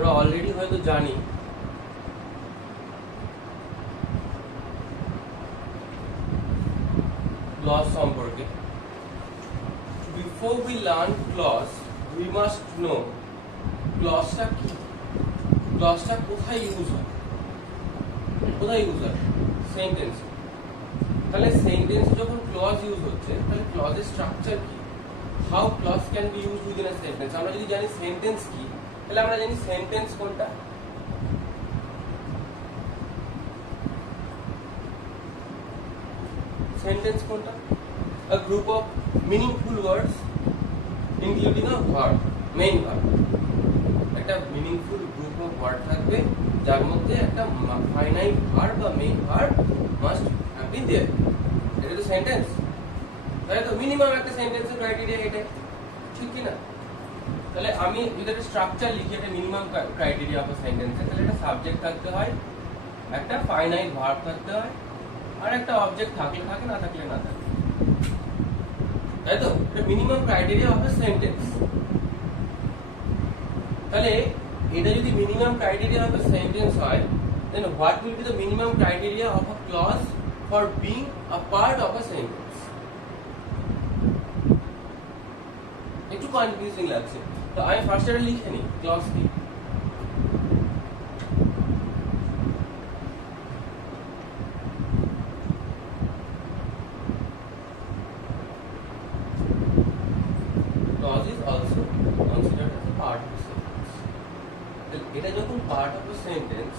আমরা অলরেডি হয়তো জানি ক্লজ সম্পর্কে। Before we learn clause, we must know ক্লজটা কি, ক্লজটা কোথায় ইউজ হয়, কোথায় ইউজ হয়? সেন্টেন্স। তাহলে সেন্টেন্স যখন ক্লজ ইউজ হচ্ছে তাহলে ক্লজের স্ট্রাকচার কি, how clause can be used within a sentence. আমরা যদি জানি সেন্টেন্স কি, তাহলে আমরা জানি সেন্টেন্স কোনটা, সেন্টেন্স কোনটা? A group of meaningful words including a verb, main verb. একটা মিনিংফুল গ্রুপ অফ ওয়ার্ড থাকবে যার মধ্যে একটা ফাইনাইট ভার্ব বা main verb must have been there. এটা তো সেন্টেন্স, তাই তো মিনিমাম একটা সেন্টেন্সের ক্রাইটেরিয়া এটাই, ঠিক কি না? তাহলে আমি যদি একটা স্ট্রাকচার লিখি একটা মিনিমাম ক্রাইটেরিয়া অফ সেন্টেন্সে, তাহলে একটা সাবজেক্ট থাকতে হয়, একটা ফাইনাইট ভার্ব থাকতে হয়, আর একটা অবজেক্ট থাকলে থাকে, না থাকলে না থাকে, তাই তো? এটা minimum criteria of a sentence. তাহলে এটা যদি minimum criteria of a sentence হয়, then what will be the minimum criteria of a clause for being a part of a sentence? একটু কনফিউজিং লাগছে, তো আমি ফার্স্ট এটা লিখে নিই ক্লজ কি। Clause is also considered as a part of a sentence. এটা যখন পার্ট অফ এ সেন্টেন্স,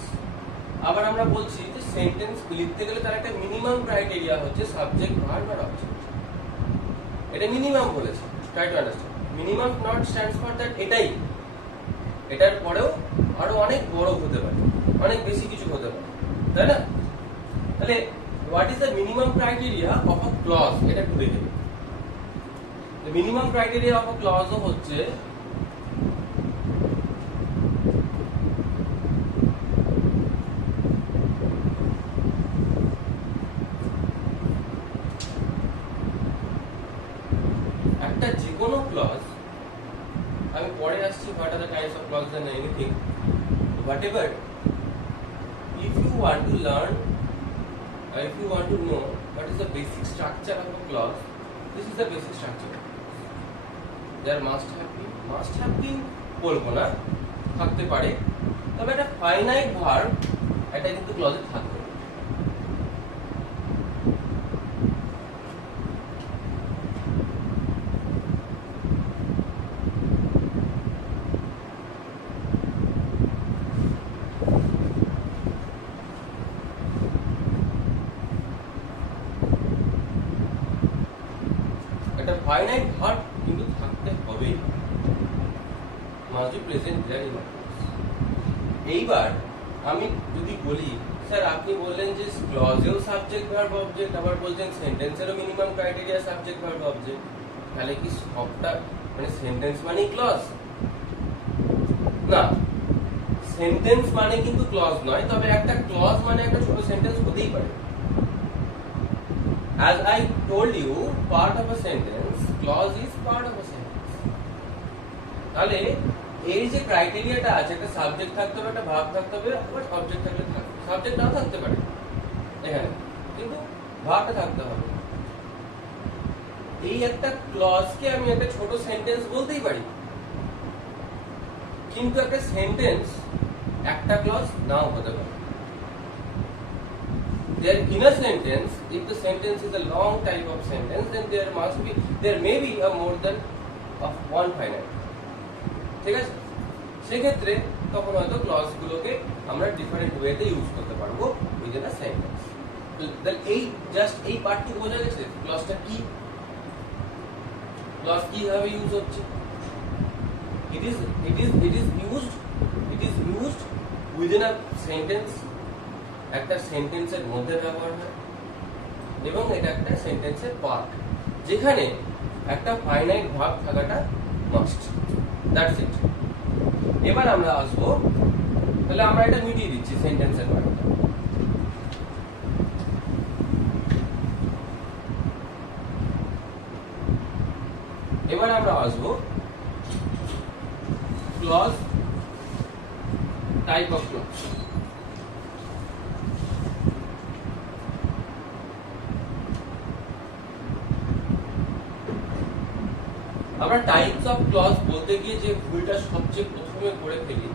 আবার আমরা বলছি যে সেন্টেন্স লিখতে গেলে তার একটা মিনিমাম ক্রাইটেরিয়া হচ্ছে সাবজেক্ট, ভার্ব আর অবজেক্ট। এটা মিনিমাম বলেছে, try to understand. Minimum not stands for that এটাই, এটার পরেও আরো অনেক বড় হতে পারে, অনেক বেশি কিছু হতে পারে, তাই না? তাহলে what is the minimum criteria of a clause, এটা একটু দেখে। Minimum criteria of a clause হচ্ছে একটা যে কোনো ক্লজ, আমি পরে আসছি what are the types of clause and anything, whatever, if you want to learn or if you want to know what is the basic structure of a clause, this is the basic structure. There must have been বলবো না, থাকতে পারে, তবে একটা finite verb এটা কিন্তু ক্লজে থাকবে। একটা ফাইনাইট ভার্ব কিন্তু থাকতে হবে, must be present there in. এইবার আমি যদি বলি স্যার আপনি বললেন যে ক্লজেও সাবজেক্ট ভার্ব অবজেক্ট, আবার বলছেন সেন্টেন্সেরও minimum criteria subject verb object, তাহলে কি সবটা মানে সেন্টেন্স মানেই ক্লজ? না, সেন্টেন্স মানে কিন্তু ক্লজ নয়, তবে একটা ক্লজ মানে একটা ছোট সেন্টেন্স হতেই পারে। As I told you, part of a sentence, clause is part of a sentence. তাহলে এই যে ক্রাইটেরিয়াটা আছে, একটা সাবজেক্ট থাকতে হবে, একটা ভার্ব থাকতে হবে, আবার অবজেক্ট থাকলে থাকবে, সাবজেক্ট নাও থাকতে পারে এখানে, কিন্তু ভার্বটা থাকতে হবে। এই একটা ক্লজকে আমি একটা ছোট সেন্টেন্স বলতেই পারি, কিন্তু একটা সেন্টেন্স একটা ক্লজ নাও হতে পারে। There in a sentence, if the sentence is a long type of sentence, then there may be a more than of one finite. ঠিক আছে? সেক্ষেত্রে তখন হয়তো ক্লজ গুলোকে আমরা ডিফারেন্ট ওয়েতে ইউজ করতে পারবো উইদিন আ সেন্টেন্স। এই জাস্ট এই পার্টটুকু বোঝা গেছে ক্লজটা কি, ক্লজ কিভাবে ইউজ হচ্ছে। It is used within a sentence, একটা সেন্টেন্সের মধ্যে ব্যবহার হয়, এবং এটা একটা সেন্টেন্সের পার্ট যেখানে একটা ফাইনাইট ভার্ব থাকাটা মাস্ট। That's it. এবার আমরা আসবো, তাহলে আমরা এটা মিটিয়ে দিচ্ছি সেন্টেন্সের পার্টটা। এবার আমরা আসবো ক্লজ টাইপ অফ ক্লজ। আমরা টাইপস অফ ক্লজ বলতে গিয়ে যে ভুলটা সবচেয়ে প্রথমে করে ফেলি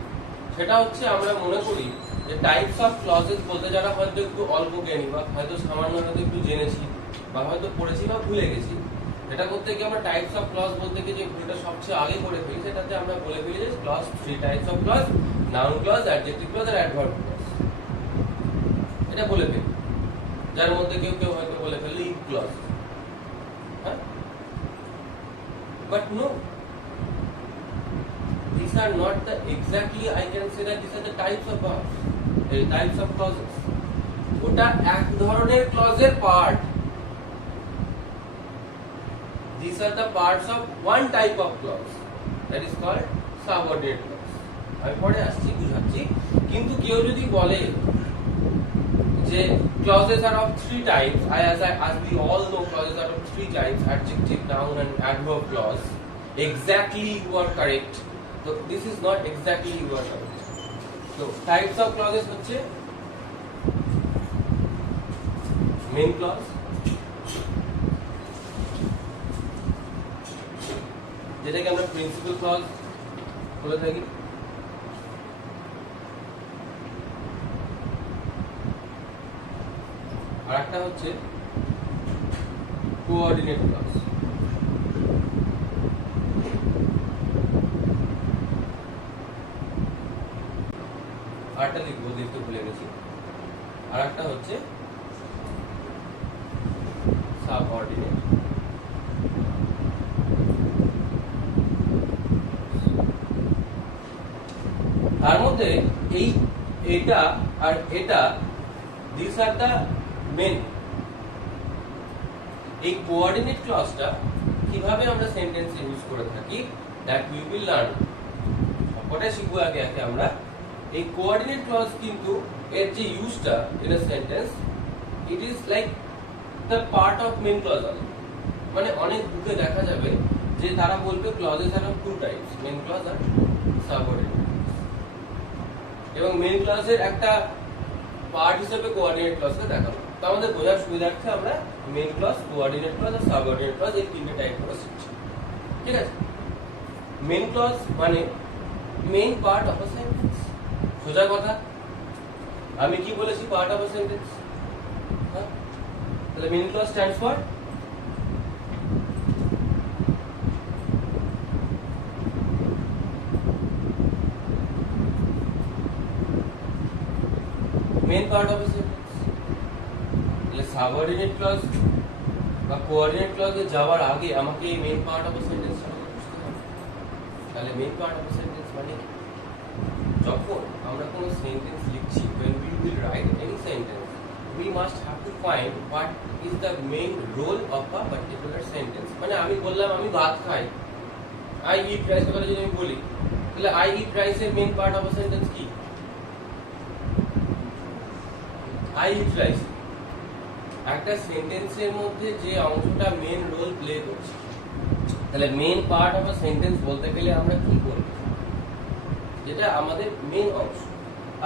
সেটা হচ্ছে আমরা মনে করি যে টাইপস অফ ক্লজেস বলতে যারা হয়তো একটু অল্প জ্ঞানী বা হয়তো সামান্য হয়তো একটু জেনেছি বা হয়তো পড়েছি বা ভুলে গেছি, এটা করতে গিয়ে আমরা টাইপস অফ ক্লজ বলতে গিয়ে যে ভুলটা সবচেয়ে আগে করে ফেলি সেটাতে আমরা বলে ফেলি যে clause, three types of clause: noun clause, adjective clause আর অ্যাডভার্ব ক্লজ। এটা বলে ফেলি, যার মধ্যে কেউ কেউ হয়তো বলে ফেললে ইফ ক্লজ। হ্যাঁ, but no, these are not the exactly, I can say that these are the types of verbs, types of clauses. ওটা এক ধরনের ক্লজের part. These are the parts of one type of clause that is called subordinate clause. আমি পরে আসছি, বুঝাচ্ছি। কিন্তু কেউ যদি বলে যে clauses are of three types, as we all know clauses are of three types: adjective, noun and adverb clause. Exactly, you are correct. So this is not exactly you are correct. So types of clauses হচ্ছে main clause, যেটাকে আমরা principal clause বলে থাকি, আর একটা হচ্ছে coordinate clause. আরটা লিখবো, লিখতে ভুলে গেছি। আর একটা হচ্ছে সাবঅর্ডিনেট। তার মধ্যে এটা আর এটা, দিস আর দা মেন। এই কোঅর্ডিনেট ক্লজটা কিভাবে আমরা সেন্টেন্সে ইউজ করে থাকি দ্যাট উই উইল লার্ন। সবকটা শিখবো আগে আগে আমরা। এই কোঅর্ডিনেট ক্লজ কিন্তু এর যে ইউজটা in a sentence, it is like the part of main clause. মানে অনেক বুকে দেখা যাবে যে তারা বলবে clauses are of two types: main clause আর সাবঅর্ডিনেট। এবং মেন ক্লজের একটা পার্ট হিসেবে কোঅর্ডিনেট ক্লজকে দেখাবো। তো আমাদের বোঝার সুবিধার্থে আমরা মেন ক্লজ, কোঅর্ডিনেট ক্লজ আর সাবঅর্ডিনেট ক্লজ এই তিনটে টাইপ করে শিখছি। ঠিক আছে? মেন ক্লজ মানে main part of a sentence. সোজা কথা, আমি কি বলেছি? Part of a sentence. হ্যাঁ, তাহলে main clause stands for main part of a sentence. তাহলে সাবঅর্ডিনেট ক্লজ বা কোঅর্ডিনেট ক্লজে যাওয়ার আগে আমাকে এই main part of a sentence বুঝতে হবে। তাহলে main part of a sentence মানে যখন আমরা কোনো সেন্টেন্স লিখছি, when we will write any sentence, we must have to find what is the main role of a particular sentence. মানে আমি বললাম আমি ভাত খাই, I eat rice, কথা যদি আমি বলি, তাহলে I eat rice এর main part of a sentence কি? I eat rice। একটা সেন্টেন্সের মধ্যে যে অংশটা মেইন রোল প্লে করছে, তাহলে main part of a sentence বলতে গেলে আমরা কি করব? যেটা আমাদের মেইন অংশ।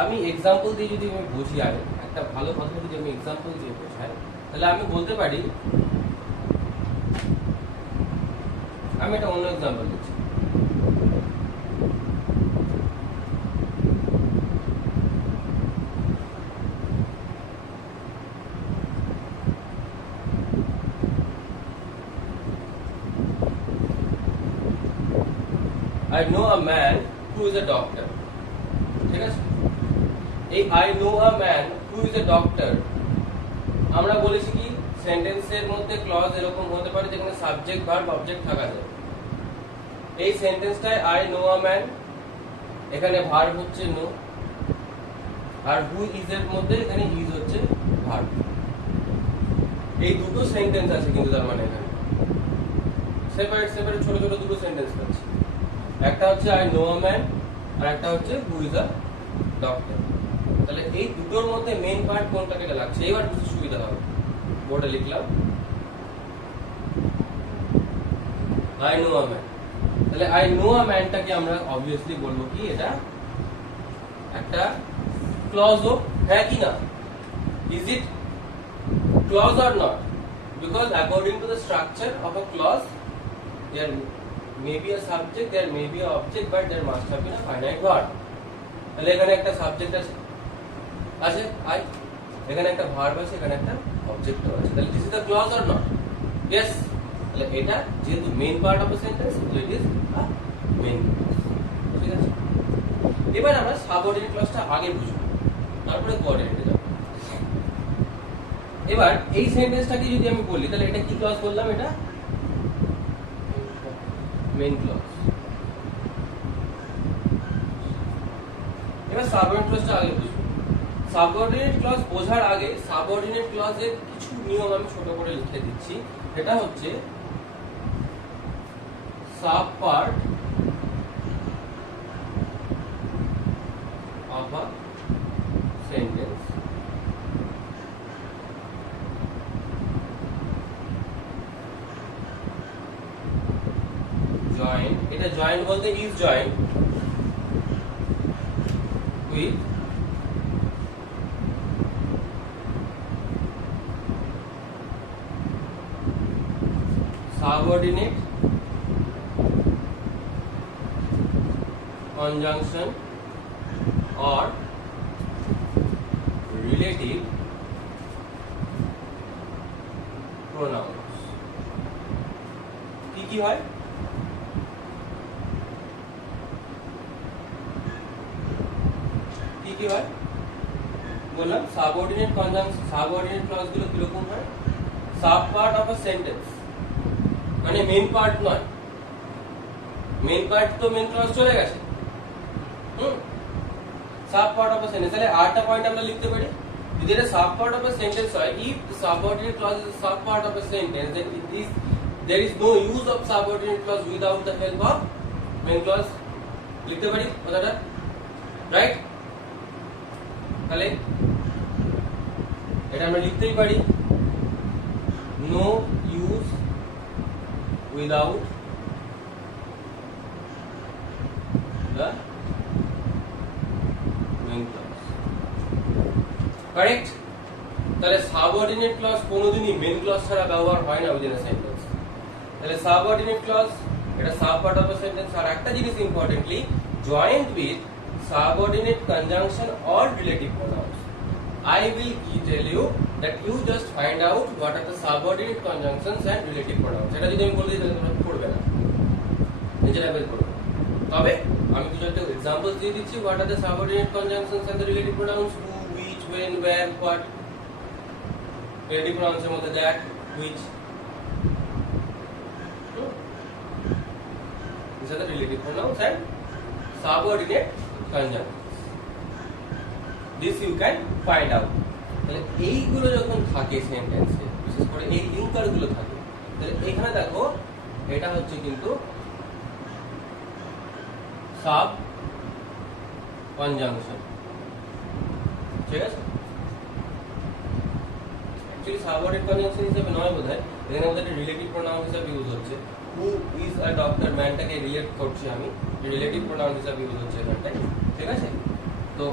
আমি এক্সাম্পল দিয়ে যদি আমি বুঝি, আগে একটা ভালো কথা যদি আমি এক্সাম্পল দিয়ে বোঝাই, তাহলে আমি বলতে পারি, আমি একটা অন্য এক্সাম্পল দিচ্ছি। I know a man who is a doctor. ঠিক আছে? এই I know a man who is a doctor আমরা বলেছি কি সেন্টেন্সের মধ্যে ক্লজ এরকম হতে পারে যেখানে সাবজেক্ট, ভার্ব, অবজেক্ট থাকা যায়। এই সেন্টেন্সটায় I know a man, এখানে ভার্ব হচ্ছে নো, আর who is এর মধ্যে এখানে is হচ্ছে ভার্ব। এই দুটো সেন্টেন্স আছে কিন্তু, তার মানে এখানে সেপারেট সেপারেট ছোট ছোট দুটো সেন্টেন্স আছে। একটা হচ্ছে I know a man আর একটা হচ্ছে who is a doctor। তাহলে এই দুটোর মধ্যে মেইন পার্ট কোনটাকে লাগছে এবার বুঝতে সুবিধা হবে। বোর্ডে লিখলাম I know a man। তাহলে I know a man টাকে আমরা অবভিয়াসলি বলবো কি, এটা একটা একটা ক্লজও, হ্যাঁ কি না? Is it clause or not? Because according to the structure of a clause, there may be a subject, there may be an object, but there must have been a finite verb. তাহলে এখানে একটা subject আছে, I, এখানে একটা verb আছে, এখানে একটা object আছে। তাহলে this is the clause or not? Yes. তাহলে এটা যেহেতু main part of the sentence, it is a main clause. ঠিক আছে, এবার আমরা সাবঅর্ডিনেট ক্লজটা আগে বুঝবো, তারপরে কোঅর্ডিনেটে যাব। এবার এই সেন্টেন্সটাকে যদি আমি বলি, তাহলে এটা কি ক্লজ বললাম? এটা মেইন ক্লজ। এবার সাবঅর্ডিনেট ক্লজটা আগে বুঝবো। সাবঅর্ডিনেট ক্লজ বোঝার আগে সাবঅর্ডিনেট ক্লজের কিছু নিয়ম আমি ছোট করে লিখে দিচ্ছি। এটা হচ্ছে sub part of a sentence joint, এটা জয়েন্ট বলতে is joint with subordinate conjunction or relative pronouns। কি হয়? কি হয় বললাম? সাবঅর্ডিনেট কনজাংশন, সাবঅর্ডিনেট ক্লজ গুলো কিরকম হয়? Sub part of a sentence, মানে মেইন পার্ট নয়। মেইন পার্ট তো মেইন ক্লজ চলে গেছে। Sub part of a sentence, তাহলে আটটা পয়েন্ট আমরা লিখতে পারি। যদি এটা সাব পার্ট অফ আ সেন্টেন্স হয়, if subordinate clause is sub part of a sentence, then there is no use of subordinate clause without the help of main clause। লিখতে পারি কথাটা, রাইট? তাহলে এটা আমরা লিখতেই পারি, no use without the main clause, correct? তাহলে subordinate clause কোনোদিনই মেইন ক্লজ ছাড়া ব্যবহার হয় না উইদিন আ সেন্টেন্স। তাহলে সাবঅর্ডিনেট ক্লজ এটা sub part of a sentence. আর একটা জিনিস importantly, joint with subordinate conjunction or relative pronouns। I will tell you that you just find out what are the subordinate conjunctions and relative pronouns। এটা যদি আমি বলি তাহলে তোমরা পড়বে না, নিজেরা বের করবে। তবে আমি কিছু একটা এক্সাম্পলস দিয়ে দিচ্ছি, what are the subordinate conjunctions and the relative pronouns, who, which, when, where, what। relative pronouns এর মধ্যে that, which, these are the relative pronouns and subordinate conjunctions। This you can find out। তাহলে এইগুলো যখন থাকে সেন্টেন্সে, বিশেষ করে এই লিঙ্কার গুলো থাকে, তাহলে এখানে দেখো এটা হচ্ছে কিন্তু সাব কনজাংশন। ঠিক আছে, অ্যাকচুয়ালি সাবঅর্ডিনেট কনজাংশন হিসেবে নয় বোধহয়, এখানে আমাদের রিলেটিভ প্রোনাউন হিসেবে ইউজ হচ্ছে। হু ইজ আ ডক্টর, ম্যানটাকে রিলেট করছি আমি, রিলেটিভ প্রোনাউন হিসেবে ইউজ হচ্ছে এখানটায়। ঠিক আছে, তো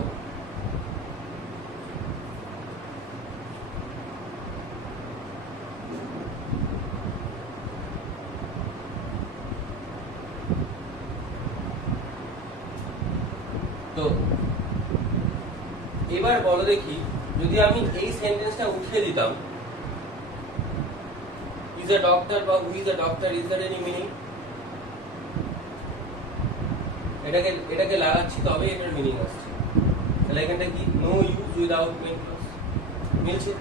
তো এবার বলো দেখি, যদি আমি এই সেন্টেন্সটা উঠিয়ে দিতাম, ইজ আ ডক্টর বা who is a doctor, is that any meaning? এটাকে লাগাচ্ছি তবে এটার মিনিং আসছে। তাহলে এখানটা কি? No use without main clause, মিলছে?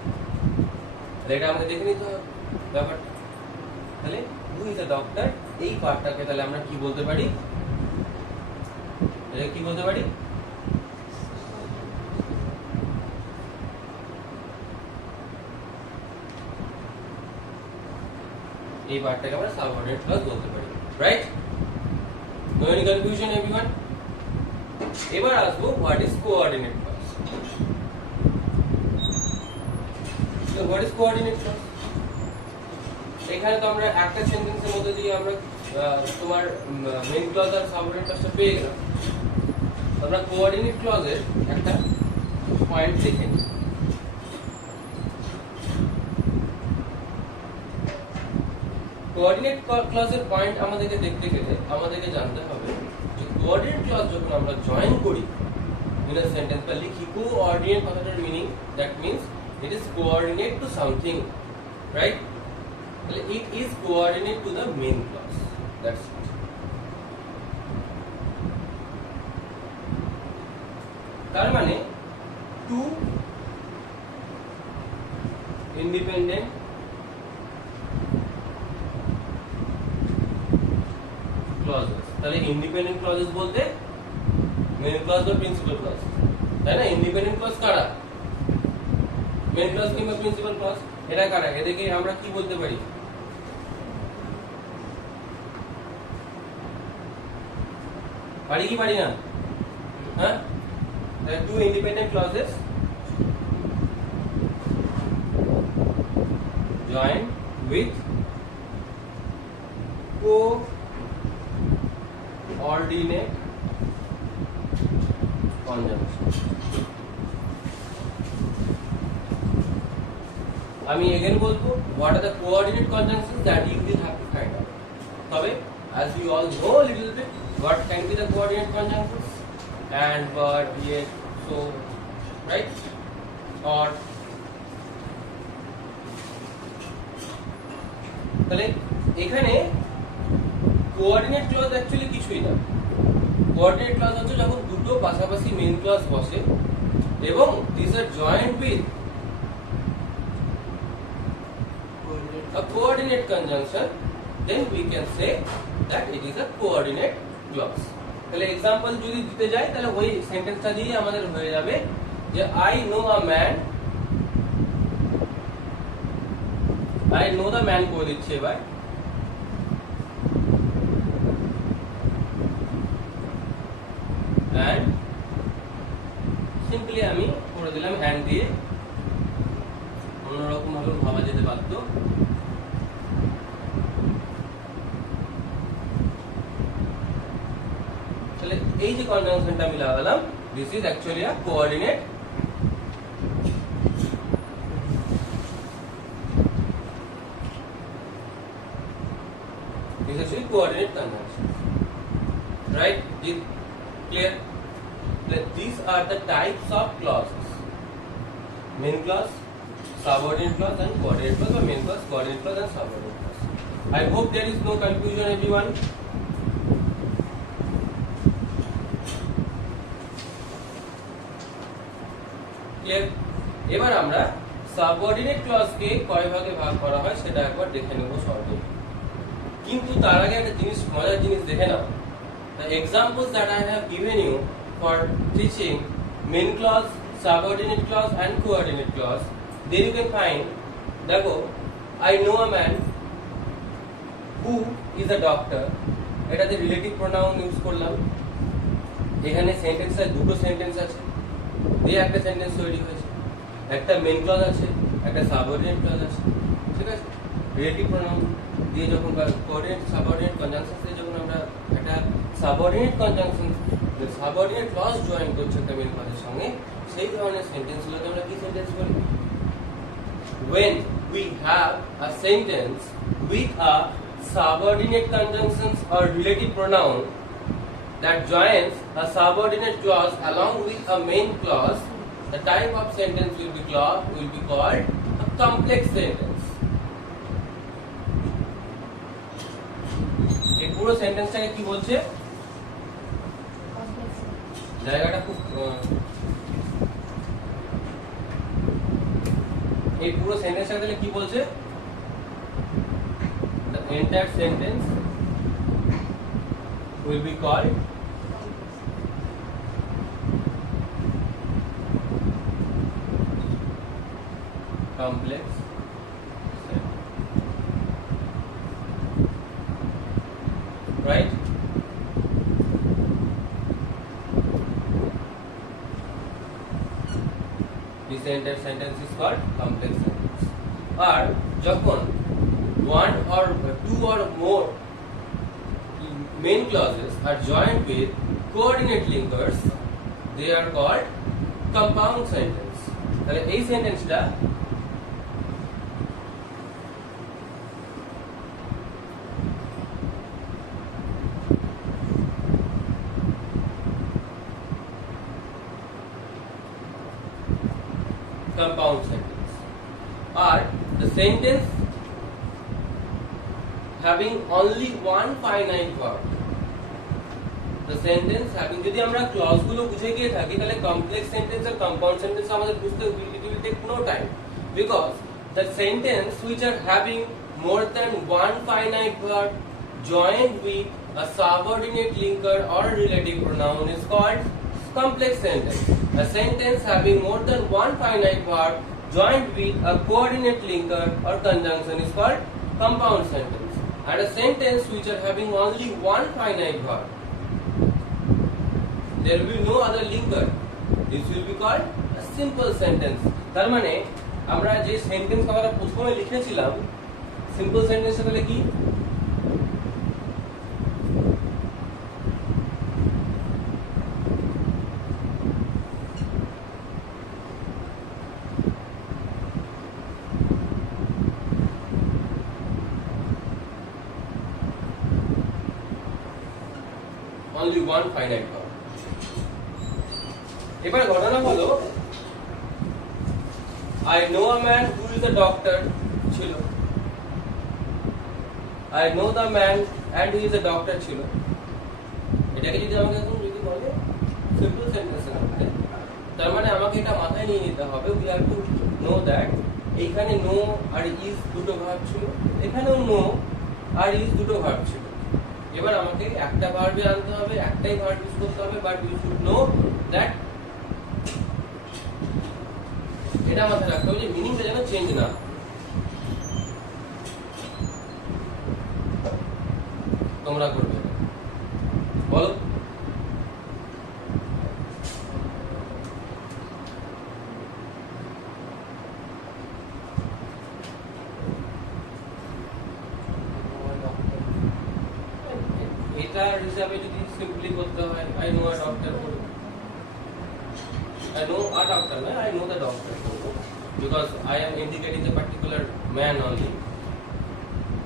তাহলে এটা আমাকে দেখে নিতে হবে ব্যাপারটা। তাহলে হু ইজ আ ডক্টর, এই পার্টটাকে তাহলে আমরা কি বলতে পারি? এটা কি বলতে পারি? এই পার্টটাকে আমরা সাবঅর্ডিনেট ক্লজ বলতে পারি, right? No any confusion everyone? এবার আসবো হোয়াট ইজ কোঅর্ডিনেট ক্লজ। তো হোয়াট ইজ কোঅর্ডিনেট ক্লজ? এখানে তো আমরা একটা সেন্টেন্সের মধ্যে দিয়ে আমরা তোমার মেইন ক্লজ আর সাবঅর্ডিনেট ক্লজটা পেয়ে গেলাম। আমরা কোঅর্ডিনেট ক্লজের একটা পয়েন্ট দেখে নিই। কোঅর্ডিনেট ক্লজের পয়েন্ট আমাদেরকে দেখতে গেলে আমাদেরকে জানতে হবে যে কোঅর্ডিনেট ক্লজ যখন আমরা জয়েন করি in a sentence বা লিখি, কোঅর্ডিনেট কথাটার meaning that means it is coordinate to something, right? তাহলে it is coordinate to the main clause, that's it. তার মানে two independent clauses, তাহলে independent clauses বলতে মেন ক্লজ বা প্রিন্সিপাল ক্লজ, তাই না? ইন্ডিপেন্ডেন্ট ক্লজ কারা? মেন ক্লজ কিংবা প্রিন্সিপাল ক্লজ, এরা কারা? এদেরকে আমরা কি বলতে পারি? পারি কি পারি না? হ্যাঁ, two independent clauses join with coordinate conjunction. আমি again বলবো, what are the coordinate conjunctions that you will have to find out. তবে as you all know a little bit what can be the coordinate conjunctions and but yet so, right? Or তাহলে এখানে coordinate clause actually কিছুই না। Coordinate clause হচ্ছে যখন দুটো পাশাপাশি main clause বসে এবং this are joint with a coordinate conjunction, then we can say that it is a coordinate clause. তাহলে एग्जांपल যদি দিতে যাই তাহলে ওই সেন্টেন্সটা দিয়ে আমাদের হয়ে যাবে যে I know a man, I know the man করে দিচ্ছি এবার, and simply আমি করে দিলাম and দিয়ে, অন্যরকম ভাবে ভাবা যেতে পারতো। তাহলে এই যে কনজাংশনটা আমি লাগালাম, this is actually a coordinate coordinate conjunction, right? Clear? These are the types of clauses: main clause, subordinate clause, and coordinate clause, or main clause, coordinate clause, and subordinate clause. I hope there is no confusion, everyone. Clear? এবার আমরা subordinate clause কে কয় ভাগে ভাগ করা হয় সেটা একবার দেখে নেব শর্টে। কিন্তু তার আগে একটা জিনিস, মজার জিনিস দেখে নাও। The examples that I have given you for teaching main clause, subordinate clause, and coordinate clause, there you can find, দেখো, I know a man who is a doctor, এটাতে রিলেটিভ প্রোনাউন ইউজ করলাম। এখানে সেন্টেন্সে দুটো sentence আছে, দিয়ে একটা sentence তৈরি হয়েছে, একটা মেন ক্লজ আছে, একটা সাবঅর্ডিনেট ক্লজ আছে, ঠিক আছে? রিলেটিভ প্রোনাউন দিয়ে যখন কোঅর্ডিনেট সাবঅর্ডিনেট কনজাংশন দিয়ে যখন আমরা একটা subordinate conjunction subordinate clause join করছি একটা মেন ক্লজের সঙ্গে, সেই ধরনের সেন্টেন্সগুলোকে আমরা কি সেন্টেন্স বলি? When we have a sentence with a subordinate conjunctions or relative pronoun that joins a subordinate clause along with a main clause, the type of sentence will be called a complex sentence. এই পুরো সেন্টেন্সটাকে কি বলছে? জায়গাটা খুব, এই পুরো সেন্টেন্সটা তাহলে কি বলছে? The entire sentence will be called complex sentence, right? This entire sentence is called complex sentence. আর যখন one or two or more main clauses are joined with coordinate linkers, they are called compound sentence. তাহলে এই সেন্টেন্সটা compound sentence, or the sentence having only one finite verb. The sentence having, যদি আমরা clause গুলো বুঝে গিয়ে থাকি তাহলে কমপ্লেক্স সেন্টেন্স আর কম্পাউন্ড সেন্টেন্স আমাদের বুঝতে it will take no time, because the sentence which are having more than one finite verb joined with a subordinate linker or relative pronoun is called complex sentence. A sentence having more than one finite verb joined with a coordinate linker or conjunction is called compound sentence. And a sentence which are having only one finite verb, there will be no other linker, this will be called a simple sentence. তার মানে আমরা যে sentence আমরা প্রথমে লিখেছিলাম simple sentence তাহলে কি, only one finite verb. এবার ঘটনা হলো I know a man who is a doctor ছিল, I know the man and he is a doctor ছিল, এটাকে যদি আমাকে এখন যদি বলে সিম্পল সেন্টেন্স এর তার মানে আমাকে এটা মাথায় নিয়ে নিতে হবে we have to know that এইখানে নো আর ইজ দুটো ভার্ব ছিল, এখানেও নো আর ইজ দুটো ভার্ব ছিল। এবার আমাকে একটা ভার্বে আনতে হবে, একটাই ভার্ব ইউজ করতে হবে, but you should know that, এটা মাথায় রাখতে হবে যে মিনিংটা যেন চেঞ্জ না। তোমরা করবে বলো, এটার হিসাবে যদি সিম্পলি করতে হয় I know a doctor, I know a doctor, I know the doctor, because I am indicating the particular man only.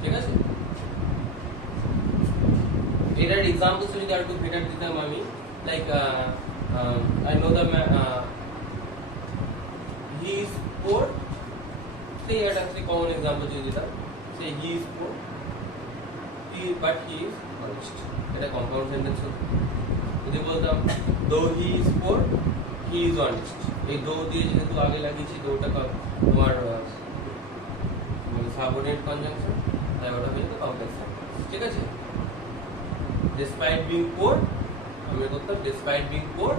ঠিক আছে, এটার এক্সাম্পল যদি আর একটু বেটার দিতাম আমি, like I know the man, he is poor, সেই একটা কমন এক্সাম্পল যদি দিতাম, say he is poor, but he is honest, এটা কম্পাউন্ড সেন্টেন্স হতো। যদি বলতাম though he is poor he is honest, এই দো দিয়ে যেহেতু আগে লাগিয়েছি দোটা তোমার সাবঅর্ডিনেট কনজাংশন, তাই ওটা হয়ে যেত কমপ্লেক্স সেন্টেন্স। ঠিক আছে, despite being poor আমরা করতাম despite being poor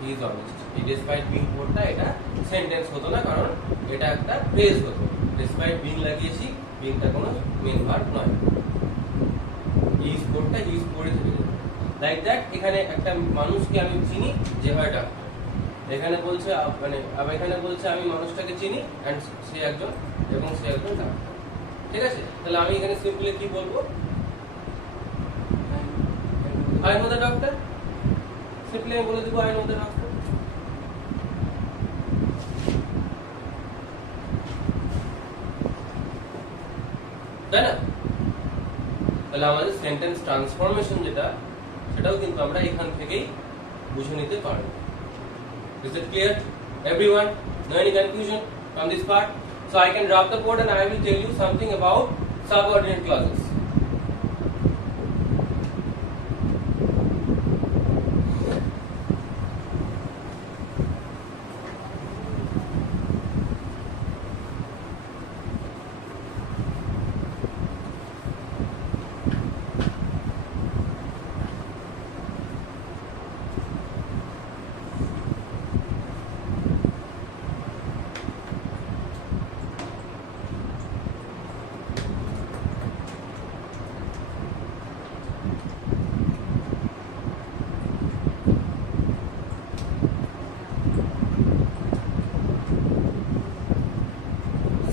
he is honest, এই despite being poor টা এটা সেন্টেন্স হতো না, কারণ এটা একটা ফ্রেজ হতো, despite being লাগিয়েছি, being টা কোনো মেইন ভার্ব নয়, he is poor টা he is poor থেকে যেত। লাইক দ্যাট এখানে একটা মানুষকে আমি চিনি যে হয় ডাক্তার, এখানে বলছে মানে এখানে বলছে আমি মানুষটাকে চিনি এন্ড সে একজন এবং সে একজন ডাক্তার। ঠিক আছে, তাহলে আমি এখানে সিম্পলি কি বলবো, I know the doctor, simply আমি বলে দিব আই নো দ্য ডক্টর। তাই না, তাহলে আমাদের সেন্টেন্স ট্রান্সফরমেশন যেটা সেটাও কিন্তু আমরা এখান থেকেই বুঝে নিতে পারবো। Is it clear, everyone? No any confusion from this part? So I can drop the code and I will tell you something about subordinate clauses.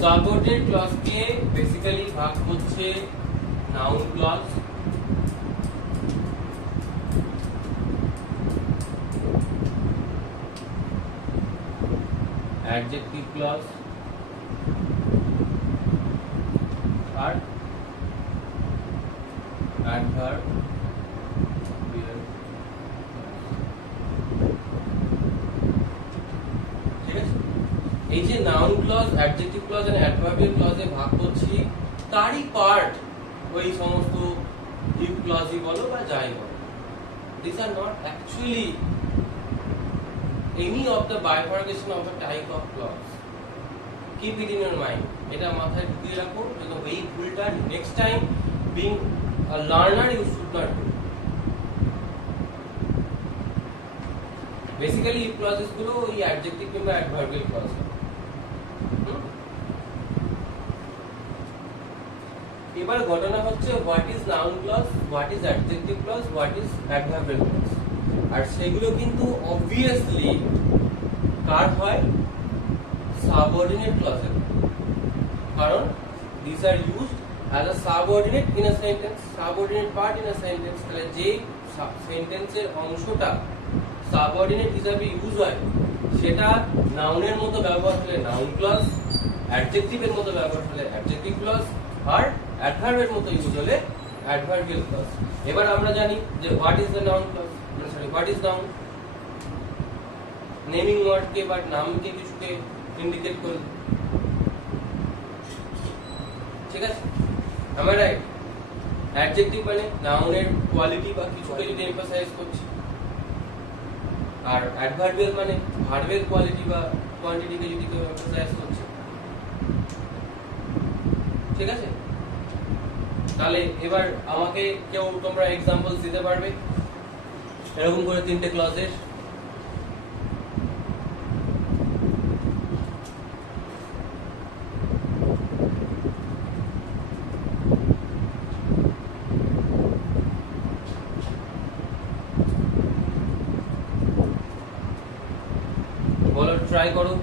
Subordinate ক্লজকে বেসিক্যালি ভাগ হচ্ছে নাউন ক্লজ, adjective clause আর adverb এই যে noun clause, adjective clause and adverbial ক্লজে ভাগ করছি, তারই পার্ট ওই সমস্ত ইফ ক্লজই বলো বা যাই বলো। These are not actually any of the bifurcation of a type of clause. Keep it in your mind. এটা মাথায় ঢুকিয়ে রাখো, এবং এই ভুলটা next time being a learner you should not do. Basically if clauses গুলো ওই অ্যাডজেক্টিভ কিংবা অ্যাডভার্বিয়াল ক্লজ। এবার ঘটনা হচ্ছে what is noun clause, what is adjective clause, what is adverbial clause. আর সেগুলো কিন্তু অবভিয়াসলি কার হয়? সাবঅর্ডিনেট ক্লজের। কারণ this are used as a subordinate in a sentence, subordinate part in a sentence. তাহলে যে সেন্টেন্সের অংশটা সাবঅর্ডিনেট হিসাবে ইউজ হয় সেটা নাউনের মতো ব্যবহার হলে নাউন ক্লজ, অ্যাডজেক্টিভের মতো ব্যবহার হলে অ্যাডজেক্টিভ ক্লজ, আর অ্যাডভার্বের মতো ইউজ হলে অ্যাডভার্বিয়াল ক্লজ। এবার আমরা জানি যে what is the noun clause, sorry what is noun, naming ওয়ার্ডকে বা নামকে কিছুকে ইন্ডিকেট করে, ঠিক আছে? আমরা রাইট। অ্যাডজেক্টিভ মানে নাউনের কোয়ালিটি বা কিছুকে যদি এমফাসাইজ করছি, আর অ্যাডভার্বিয়াল মানে ভার্বের কোয়ালিটি বা কোয়ান্টিটিকে যদি কেউ এমফাসাইজ করছে, ঠিক আছে? তাহলে এবার আমাকে কেউ তোমরা এক্সাম্পলস দিতে পারবে এরকম করে তিনটে ক্লজের? বলো, ট্রাই করো।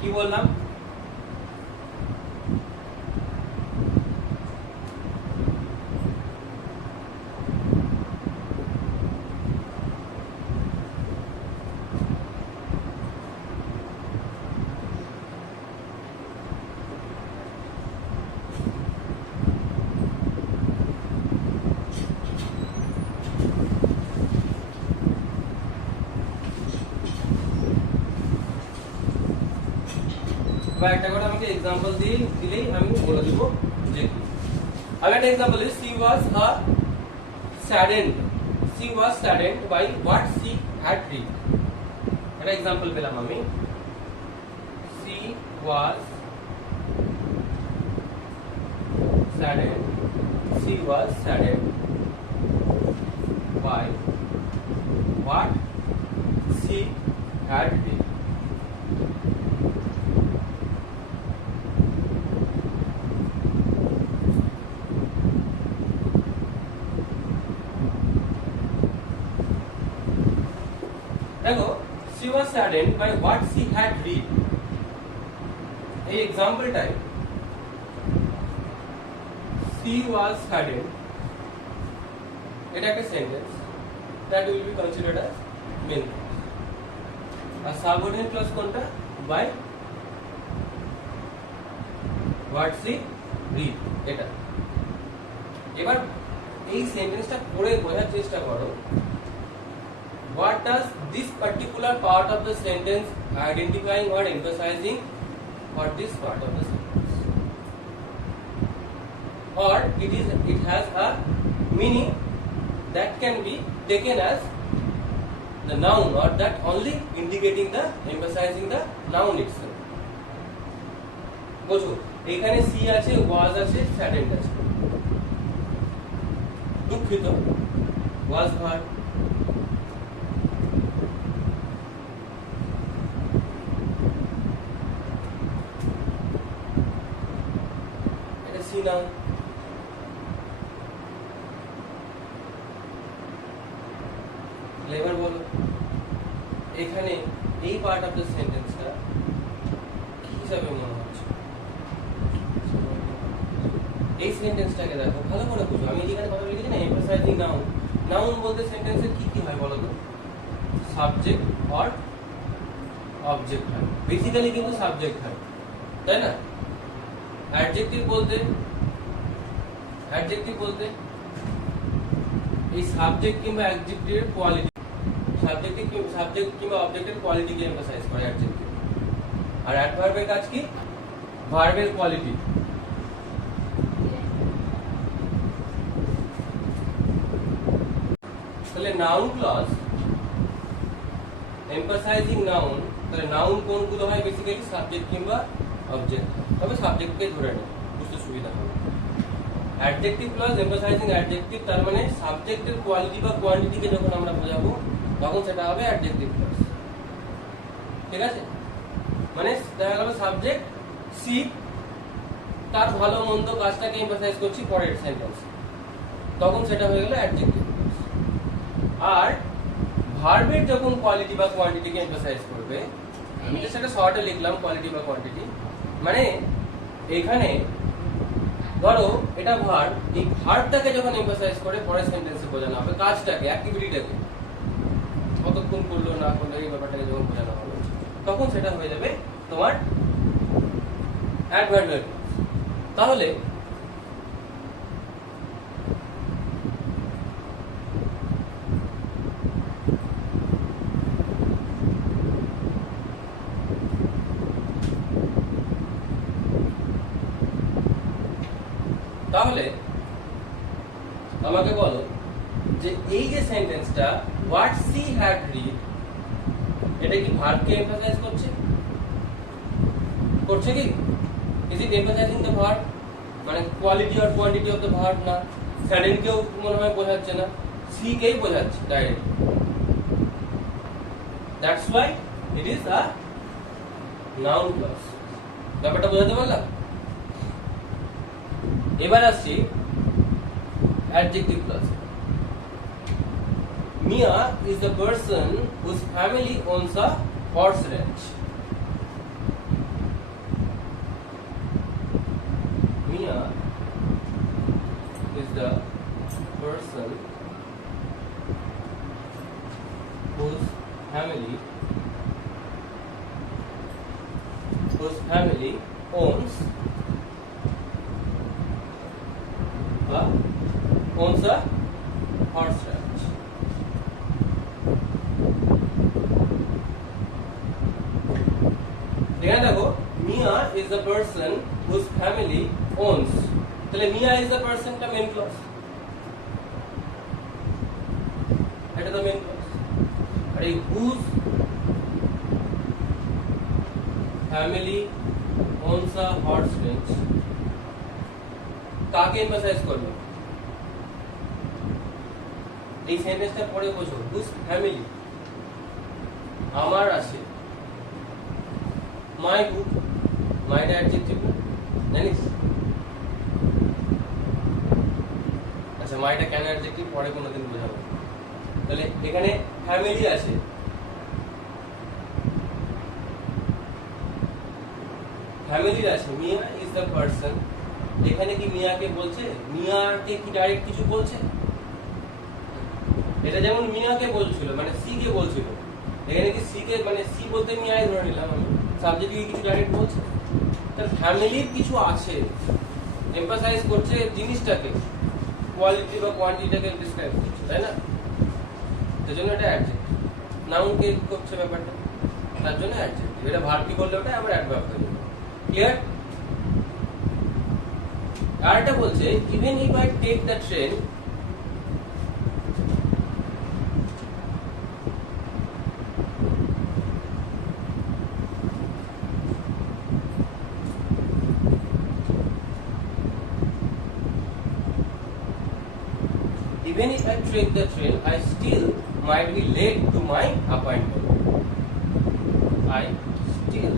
কি বললাম? বা একটা করে আমাকে एग्जांपल দিলেই আমি বলে দেব যে কি। আর একটা example is she was saddened by what she had read। একটা एग्जांपल পেলাম আমি, she was saddened by what she had read। দেখো, she was saddened by what she had read। এই এক্সাম্পলটাই she was saddened, এটা একটা sentence that will be considered as main clause। আর subordinate clause কোনটা? by what she read, এটা। এবার এই সেন্টেন্সটা পড়ে বোঝার চেষ্টা করো, what does this particular part of the sentence identifying or emphasizing for this part of the sentence? or it has a meaning that can be taken as the noun, or that only indicating the emphasizing the noun itself. বুঝো এখানে C আছে, ওয়াজ আছে, saddened আছে। দুঃখিত, ওয়াজ verb, এটা C noun. এবার বলো এখানে এই পার্ট অফ দ্য সেন্টেন্সটা কি হিসাবে মনে হচ্ছে? এই সেন্টেন্সটাকে দেখো ভালো করে বুঝো। আমি এখানে কথা লিখেছি না, এমফাসাইজিং নাউন। নাউন বলতে সেন্টেন্সের কি কি হয় বলো তো? সাবজেক্ট অর অবজেক্ট হয়, বেসিক্যালি কিন্তু সাবজেক্ট হয়, তাই না? অ্যাডজেক্টিভ বলতে এই সাবজেক্ট কিংবা অ্যাডজেক্টিভের কোয়ালিটি, সাবজেক্ট কিংবা অবজেক্টের কোয়ালিটিকে এমফাসাইজ করে অ্যাডজেক্টিভ। আর অ্যাডভার্বের কাজ কি? ভার্বের কোয়ালিটি। তাহলে নাউন ক্লজ এমফাসাইজিং নাউন, তাহলে নাউন কোনগুলো হয়? বেসিক্যালি সাবজেক্ট কিংবা অবজেক্ট। তবে সাবজেক্টকে ধরে নেব, বুঝতে সুবিধা হবে। অ্যাডজেক্টিভ ক্লজ এমফাসাইজিং অ্যাডজেক্টিভ, তার মানে সাবজেক্টের কোয়ালিটি বা কোয়ান্টিটিকে যখন আমরা বোঝাবো তখন সেটা হবে অ্যাডজেক্টিভ ক্লজ। ঠিক আছে? মানে দেখা গেল সাবজেক্ট সি, তার ভালো মন্দ কাজটাকে এমফাসাইজ করছি পরের সেন্টেন্স, তখন সেটা হয়ে গেল অ্যাডজেক্টিভ ক্লজ। আর ভার্বের যখন কোয়ালিটি বা কোয়ান্টিটিকে এমফাসাইজ করবে, আমি তো সেটা শর্টে লিখলাম কোয়ালিটি বা কোয়ান্টিটি, মানে এখানে ধরো এটা ভার্ব, এই ভার্বটাকে যখন এমফাসাইজ করে পরের সেন্টেন্সে বোঝানো হবে কাজটাকে, অ্যাক্টিভিটিটাকে, কতক্ষণ করলো না করলো এই ব্যাপারটাকে যখন বোঝানো হবে তখন সেটা হয়ে যাবে তোমার অ্যাডভার্বিয়াল। তাহলে আমাকে বলো যে এই যে সেন্টেন্সটা হোয়াট সি হ্যাড রিড, এটা কি ভার্বকে এমফাসাইজ করছে? করছে কি? Is it emphasizing the verb? মানে quality or quantity of the verb না, স্যাডেনকেও মনে হয় বোঝাচ্ছে না, সি কেই বোঝাচ্ছে direct. That's why it is a noun clause. ব্যাপারটা বোঝাতে পারলাম? এবার আসছি adjective clause. Mia is the person whose family owns a horse ranch. Mia is the person whose family owns a horse ranch. এখানে দেখো মিয়া is the person whose family owns, তাহলে মিয়া is the person টা main clause, এটা তো main clause. আর এই whose family owns a horse ranch কাকে emphasise করবে? এই সেন্টেন্সটা পড়ে বোঝো, হুজ ফ্যামিলি, আমার আছে, মাই হু, মাইটা অ্যাডজেক্টিভ জানিস? আচ্ছা মাইটা কেন অ্যাডজেক্টিভ পরে কোনোদিন বোঝাবো। তাহলে এখানে ফ্যামিলি আছে, ফ্যামিলির আছে, মিয়া ইজ দ্য পারসন। এখানে কি মিয়াকে বলছে? মিয়াকে কি ডাইরেক্ট কিছু বলছে? এটা যেমন মিয়াকে বলছিল মানে সি কে বলছিল, এখানে কি সি কে মানে সি বলতে মিয়াই ধরে নিলাম আমি, সাবজেক্ট কি কিছু ডাইরেক্ট বলছে? তার ফ্যামিলির কিছু আছে, এমফাসাইজ করছে জিনিসটাকে, কোয়ালিটি বা কোয়ান্টিটিটাকে ডিসক্রাইব করছে, তাই না? তার জন্য এটা অ্যাডজেক্টিভ। নাউন কে করছে ব্যাপারটা, তার জন্য অ্যাডজেক্টিভ। এটা ভার্ব কি করলে ওটা আমরা অ্যাডভার্ব হয়ে যাবে। ক্লিয়ার? আরেকটা বলছে even if I take the train, even if I take the train, I still might be late to my appointment. I still